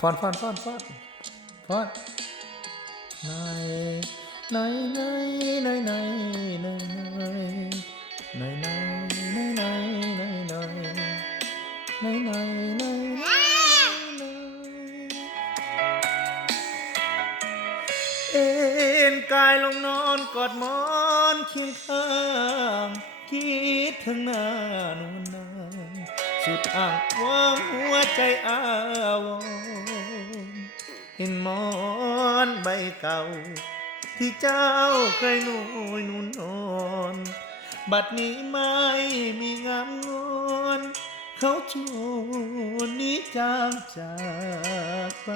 ฟอนฟอนไหนไหนไหนไหนไหนไหนไหนไหนไหนไหนไหนไหนไหนไหนไหนเอ็นกายลงนอนกอดหมอนเคียงข้างคิดถึงหน้านวลนางสุดอ้างว้างหัวใจอาวรเห็นหมอนใบเก่าที่เจ้าเคยนุ่นนอนบัดนี้ไม่มีงามงอนเขาชวนนี้จางจากไป